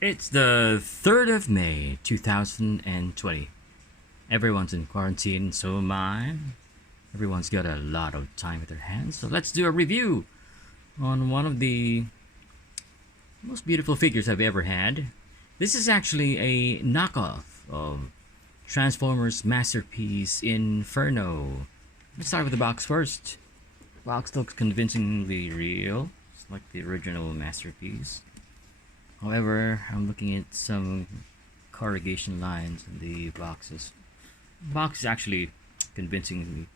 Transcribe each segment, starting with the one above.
It's the 3rd of May 2020. Everyone's in quarantine, so am I. Everyone's got a lot of time at their hands, so let's do a review on one of the most beautiful figures I've ever had. This is actually a knockoff of Transformers masterpiece Inferno. Let's start with the box first. Box looks convincingly real. It's like the original masterpiece. However, I'm looking at some corrugation lines in the boxes. The box is actually convincingly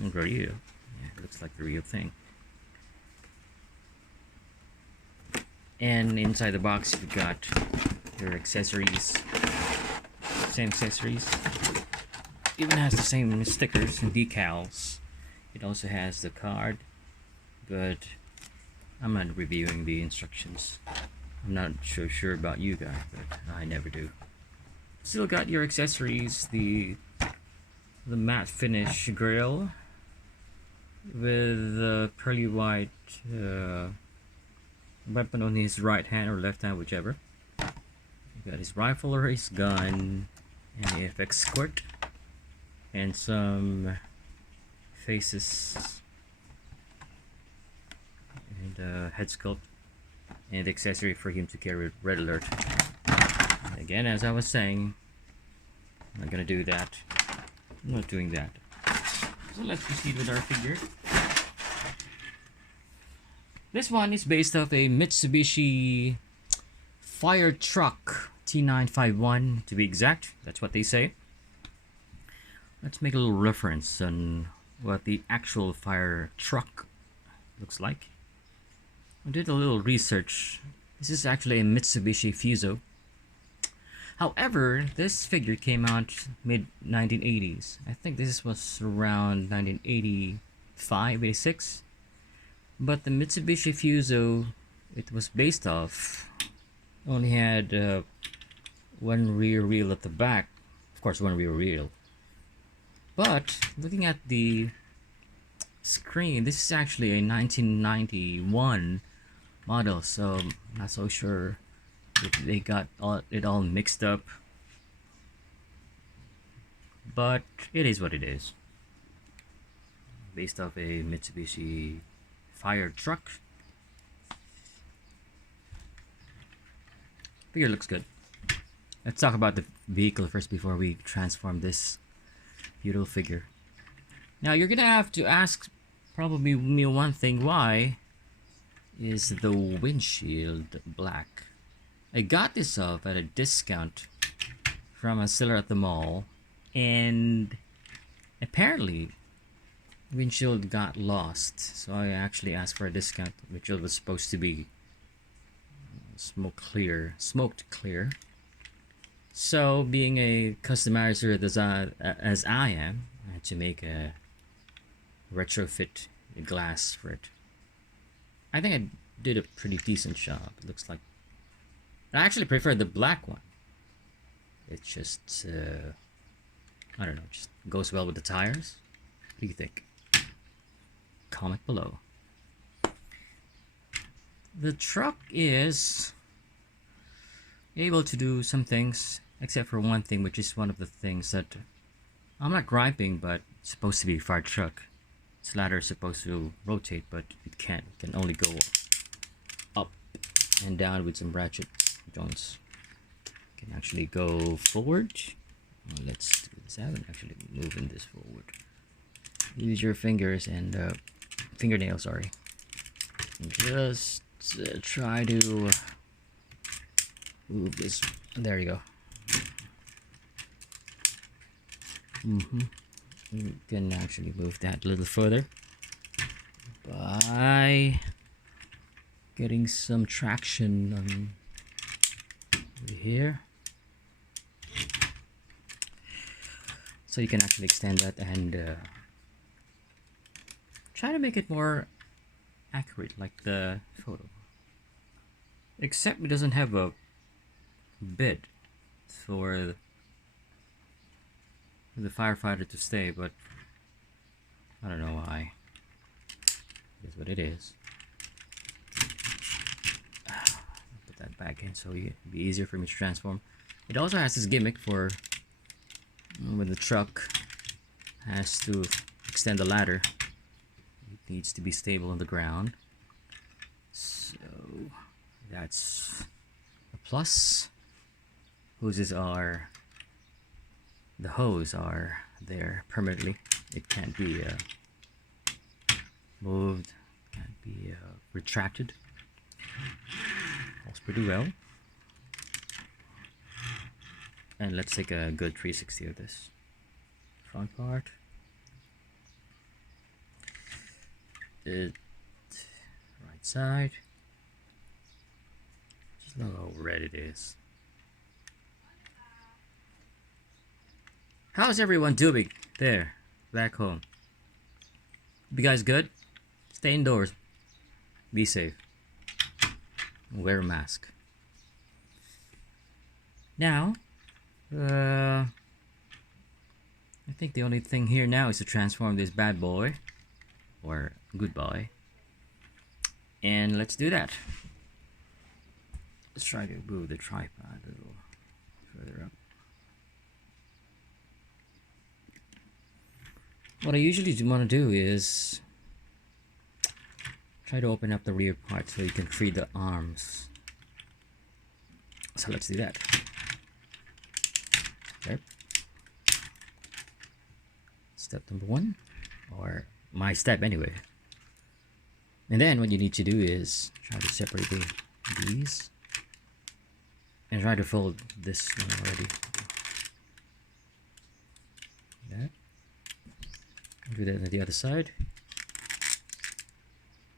real. Yeah, it looks like the real thing. And inside the box, you've got your accessories. Same accessories. Even has the same stickers and decals. It also has the card, but I'm not reviewing the instructions. I'm not so sure about you guys, but I never do. Still got your accessories, the matte finish grill with the pearly white weapon on his right hand or left hand, whichever. You got his rifle or his gun, and the FX squirt, and some faces, and head sculpt, and the accessory for him to carry red alert. And again, as I was saying, I'm not gonna do that. I'm not doing that. So let's proceed with our figure. This one is based off a Mitsubishi fire truck T951 to be exact. That's what they say. Let's make a little reference on what the actual fire truck looks like. I did a little research. This is actually a Mitsubishi Fuso. However, this figure came out mid-1980s. I think this was around 1985, 86. But the Mitsubishi Fuso it was based off only had one rear wheel at the back. Of course, one rear wheel. But looking at the screen, this is actually a 1991 model, so I'm not so sure if they got it all mixed up. But it is what it is. Based off a Mitsubishi fire truck. Figure looks good. Let's talk about the vehicle first before we transform this beautiful figure. Now you're gonna have to ask probably me one thing: why is the windshield black? I got this off at a discount from a seller at the mall, and apparently windshield got lost, so I actually asked for a discount, which was supposed to be smoked clear. So being a customizer as I am, I had to make a retrofit glass for it. I think I did a pretty decent job. It looks like I actually prefer the black one. It just I don't know, just goes well with the tires. What do you think? Comment below. The truck is able to do some things, except for one thing, which is one of the things that I'm not griping, but it's supposed to be a fire truck. Its ladder is supposed to rotate, but it can't. It can only go up and down with some ratchet joints. It can actually go forward. Well, let's do this. I haven't actually moving this forward. Use your fingers and fingernails, sorry. And just try to move this. There you go. You can actually move that a little further by getting some traction on here, so you can actually extend that and try to make it more accurate like the photo, except it doesn't have a bed for the firefighter to stay, but I don't know why. It is what it is. back in, so it'd be easier for me to transform. It also has this gimmick for when the truck has to extend the ladder, it needs to be stable on the ground. So that's a plus. Hoses are, the hose are there permanently. It can't be moved, can't be retracted. Works pretty well. And let's take a good 360 of this front part. Right side. Just look how red it is. How's everyone doing there, back home? You guys good? Stay indoors. Be safe. Wear a mask. Now, I think the only thing here now is to transform this bad boy, or good boy. And let's do that. Let's try to move the tripod a little further up. What I usually want to do is try to open up the rear part so you can free the arms. So let's do that. Okay. Step number 1, or my step anyway. And then what you need to do is try to separate these and try to fold this one already. That. Do that on the other side.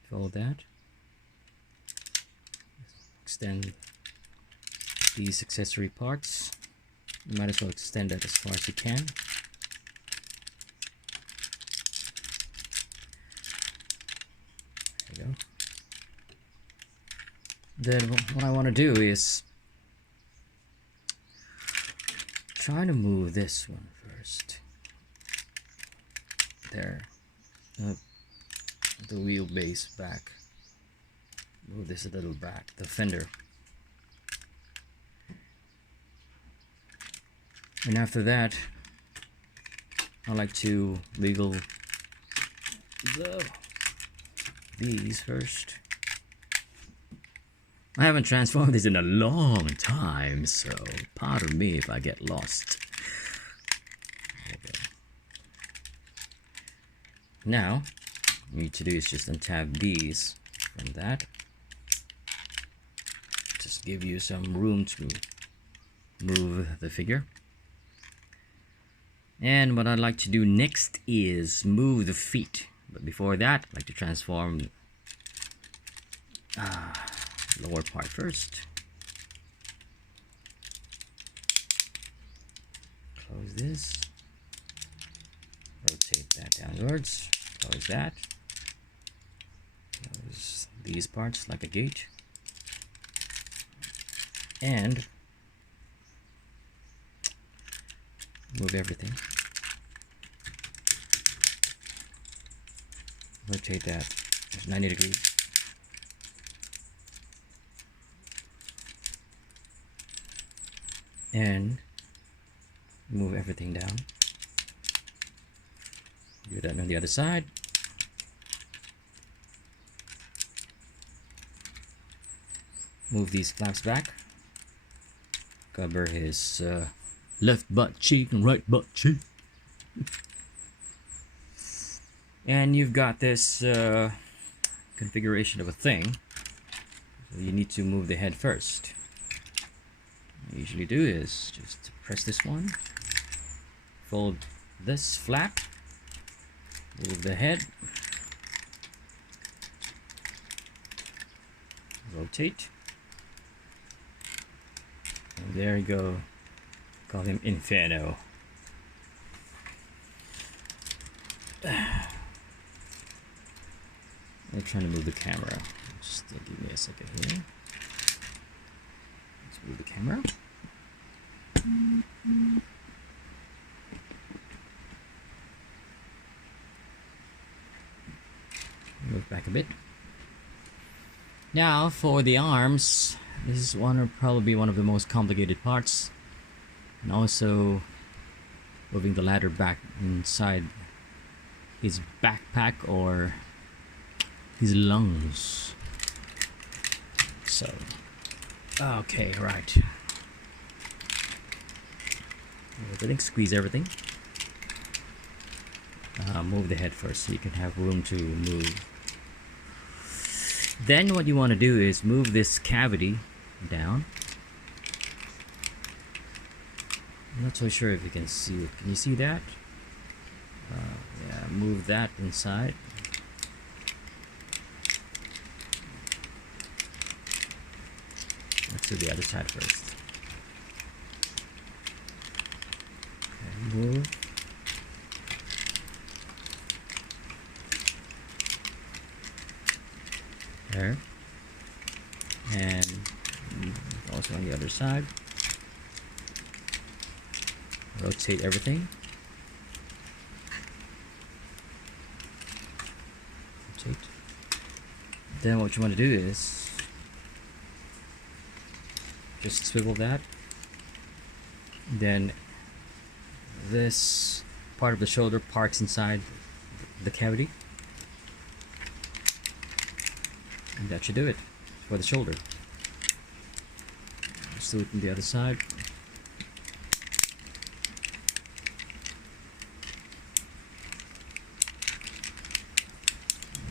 Fold that. Extend these accessory parts. You might as well extend that as far as you can. There you go. Then what I want to do is try to move this one first. There. The wheelbase back. Move this a little back. The fender. And after that, I like to wiggle these first. I haven't transformed this in a long time, so pardon me if I get lost. Okay. Now, what you need to do is just untab these from that. Just give you some room to move the figure. And what I'd like to do next is move the feet. But before that, I'd like to transform lower part first. Close this. Rotate that downwards. Close that. Close these parts like a gate. And move everything. Rotate that 90 degrees. And move everything down. Do that on the other side. Move these flaps back. Cover his left butt cheek and right butt cheek. And you've got this configuration of a thing. So you need to move the head first. What I usually do is just press this one, fold this flap, move the head, rotate, and there you go. Call him Inferno. I'm trying to move the camera. Just give me a second here. Let's move the camera. Move back a bit. Now for the arms, This is probably one of the most complicated parts, and also moving the ladder back inside his backpack or his lungs. So, okay, right. Everything, squeeze everything. Move the head first so you can have room to move. Then what you want to do is move this cavity down. I'm not so sure if you can see it. Can you see that? Yeah, move that inside. Let's do the other side first. Okay, move. There. And also on the other side. Rotate everything. Rotate. Then what you want to do is just swivel that. Then this part of the shoulder parks inside the cavity. And that should do it for the shoulder. Let's do it on the other side.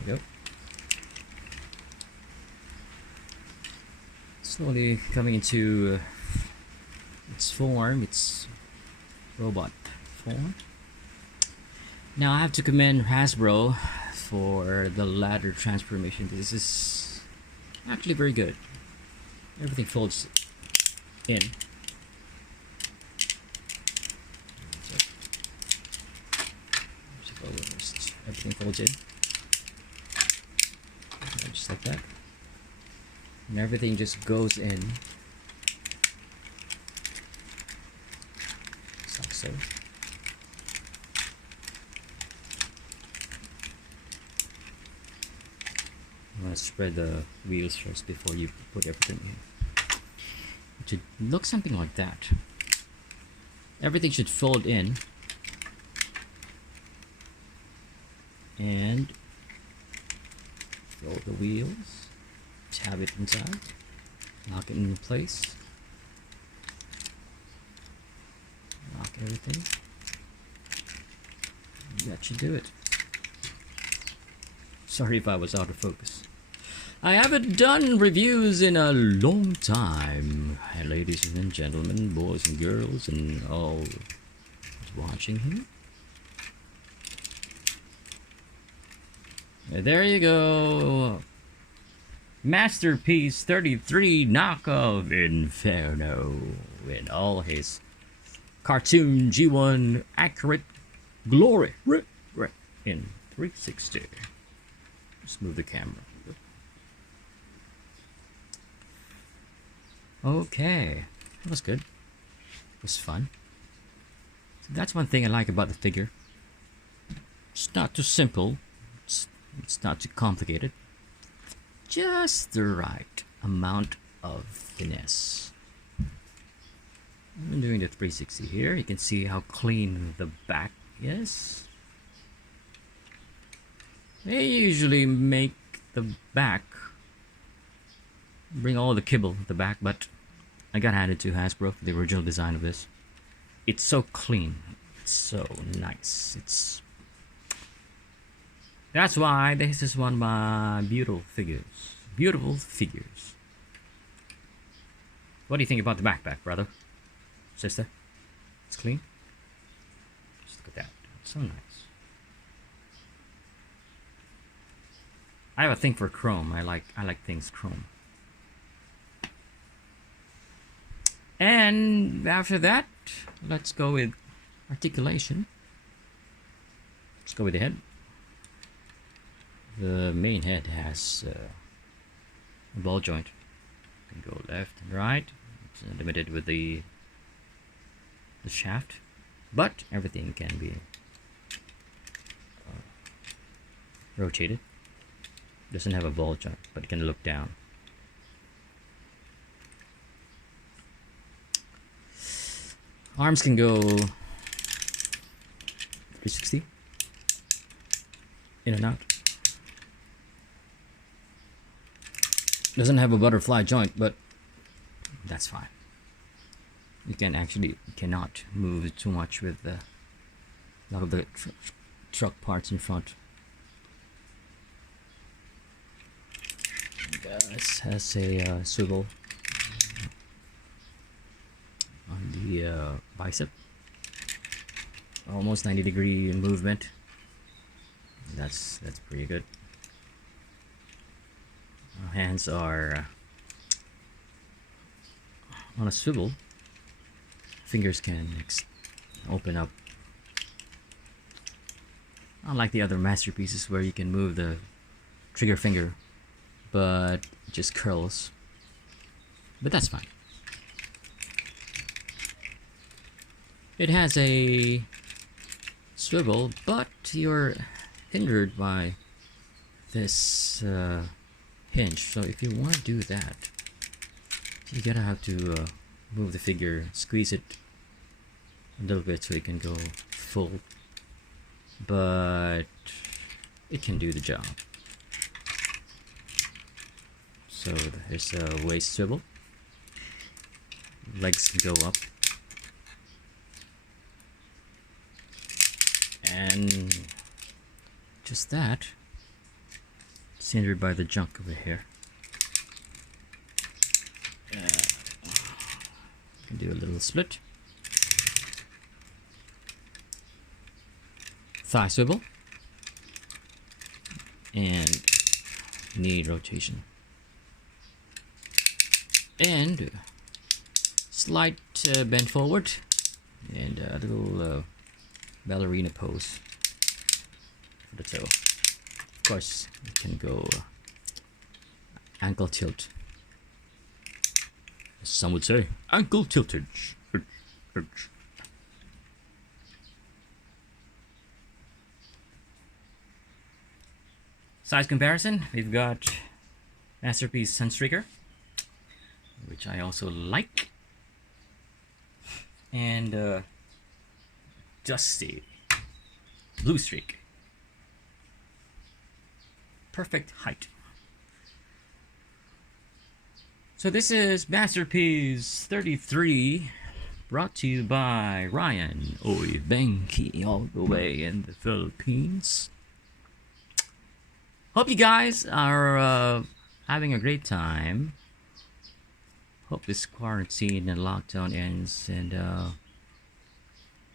There we go. Slowly coming into its form, its robot form. Now I have to commend Hasbro for the ladder transformation. This is actually very good. Everything folds in. Everything folds in. Just like that. And everything just goes in. Just like so. You want to spread the wheels first before you put everything in. It should look something like that. Everything should fold in. And fold the wheels. Tab it inside. Lock it in place. Lock everything. That should do it. Sorry if I was out of focus. I haven't done reviews in a long time. Ladies and gentlemen, boys and girls, and all who's watching here. There you go. Masterpiece 33 knockoff Inferno in all his cartoon G1 accurate glory in 360. Just move the camera. Okay, that was good. It was fun. So that's one thing I like about the figure. It's not too simple. It's not too complicated. Just the right amount of finesse. I'm doing the 360 here. You can see how clean the back is. They usually make the back bring all the kibble at the back, but I got handed to Hasbro for the original design of this. It's so clean. It's so nice. That's why this is one of my beautiful figures. Beautiful figures. What do you think about the backpack, brother? Sister? It's clean? Just look at that. It's so nice. I have a thing for chrome. I like things chrome. And after that, let's go with articulation. Let's go with the head. The main head has a ball joint. You can go left and right. It's limited with the shaft, but everything can be rotated. Doesn't have a ball joint, but it can look down. Arms can go 360 in and out. Doesn't have a butterfly joint, but that's fine. You cannot move too much with a lot of the truck parts in front. This has a swivel on the bicep, almost 90-degree movement. That's pretty good. Our hands are on a swivel. Fingers can open up. Unlike the other masterpieces where you can move the trigger finger, but it just curls. But that's fine. It has a swivel, but you're hindered by this hinge. So if you want to do that, you're gonna have to move the figure, squeeze it a little bit so it can go full. But it can do the job. So there's a waist swivel. Legs can go up. And just that. It's hindered by the junk over here. Can do a little split. Thigh swivel. And knee rotation. And slight bend forward. And a little ballerina pose for the toe. Of course, it can go ankle tilt. As some would say, ankle tiltage. Size comparison, we've got Masterpiece Sunstreaker, which I also like, and Dusty Blue Streak. Perfect height. So this is Masterpiece 33, brought to you by Ryan Oibenki, all the way in the Philippines. Hope you guys are having a great time. Hope this quarantine and lockdown ends, and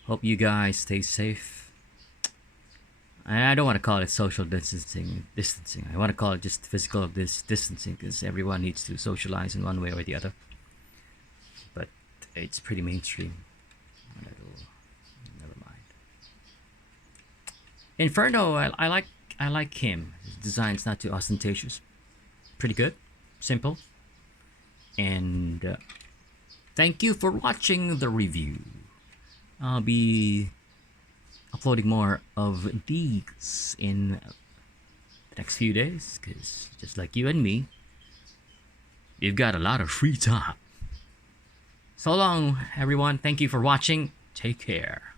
hope you guys stay safe. I don't want to call it social distancing. I want to call it just physical distancing, because everyone needs to socialize in one way or the other. But it's pretty mainstream. Never mind. Inferno, I like him. His design's not too ostentatious. Pretty good, simple, and thank you for watching the review. I'll be uploading more of these in the next few days, because just like you and me, you've got a lot of free time. So long, everyone. Thank you for watching. Take care.